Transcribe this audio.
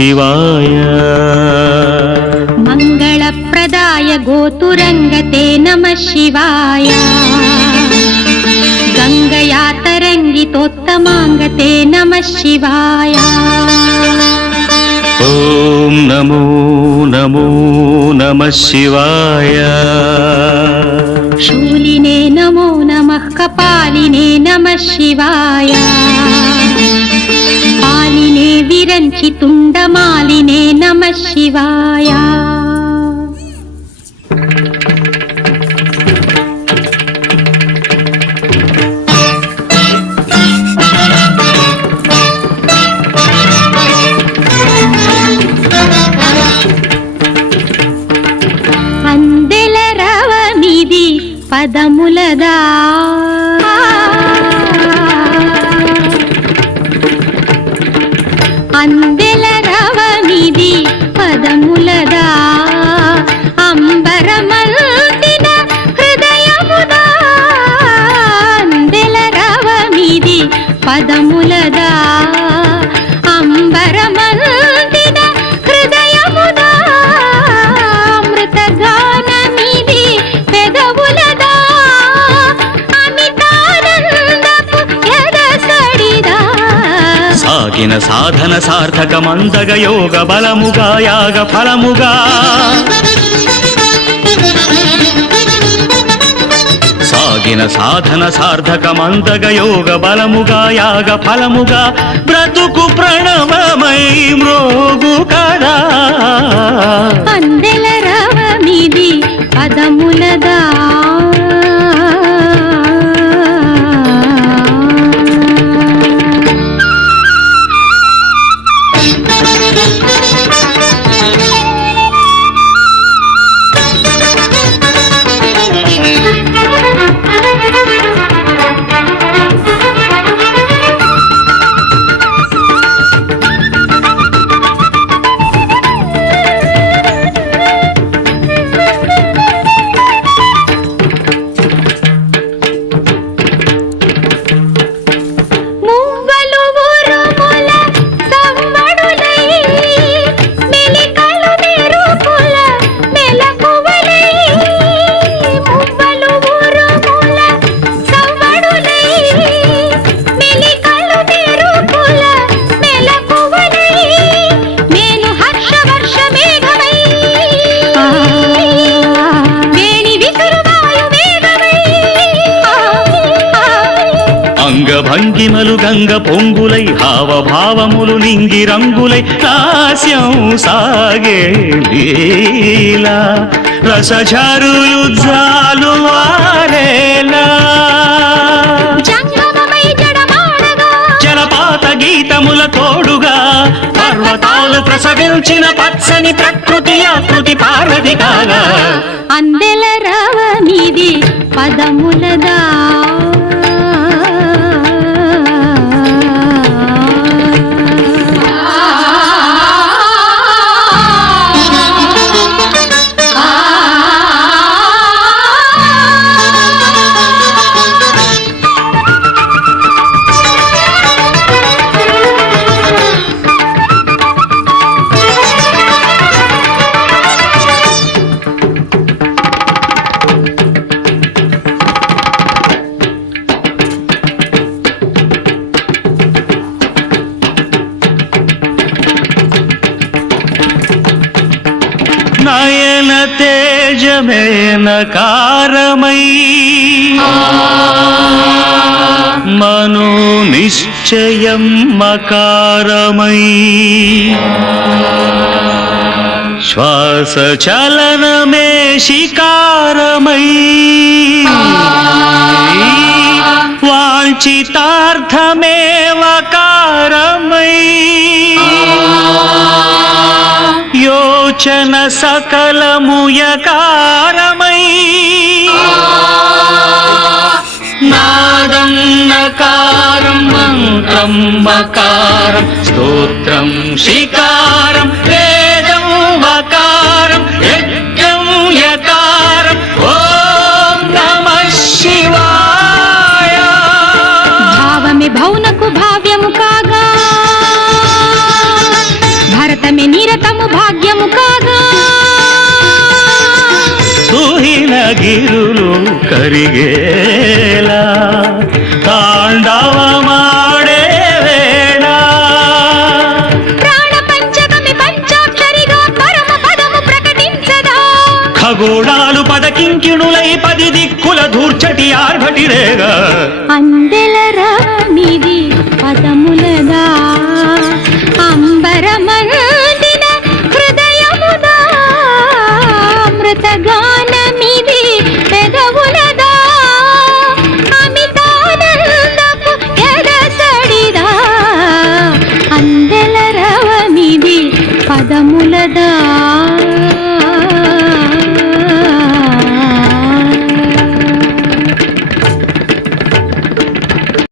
शिवाय। मंगलप्रदाय गोतुरंगते नमः शिवाय। गंगया तरंगितोत्तमांगते नमः शिवाय। ओम नमो नमो नमः शिवाय। शूलिने नमो नमः कपालिने नमः शिवाय। पालिने विरंचि तुंडमालिने नमः शिवाय। అందెల రవమిది పదములదా అందెల రవమిది పదములదా అంబరమంతిన హృదయముదా అందెల రవమిది పదములదా అంబరమంతిన హృదయముదా అమృతగానమిది పెదవులదా అమితానందపు ఎదసడిదా సాగిన సాధన సార్థకమందగ యోగ బలముగా యాగ ఫలముగా సాగిన సాధన సార్థకమందగ యోగ బలముగా యాగ ఫలముగా బ్రతుకు ప్రణవమై మ్రోగు కదా అందెల రవమిది పదములదా భంగిమలు గంగ పొంగులై హావభావములు నింగి రంగులై హాస్యం సాగే లీలా రసఝరులు జాలు వారేలా జలపాత గీతముల తోడుగా పర్వతాలు ప్రసవించిన పచ్చని ప్రకృతి ఆకృతి పార్వతి కాగా అందెల రవమిది పదములదా నయన తేజమేనకారమై మనో నిశ్చయం మకారమై శ్వాస చలనమే శికారమై వాంఛితార్థమేవకారమై యోచన సకలముయకారమై నాదం నకారం మంత్రం మకారం స్తోత్రం శికారం వేదం వకారం యజ్ఞం యకారం ఓం నమః శివాయ. భావమే భౌనకు భావ్యము కాగా భరతమే భాగ్యము కాగా తూహిన గిరులు కరిగేలా తాండవమాడే వేళ ప్రాణ పంచకమి పంచాక్షరిగా పరమ పదము ప్రకటించదా ఖగోళాలు పదకింకిణులై 10 దిక్కుల ధూర్చటి ఆర్భటిరేగా అందె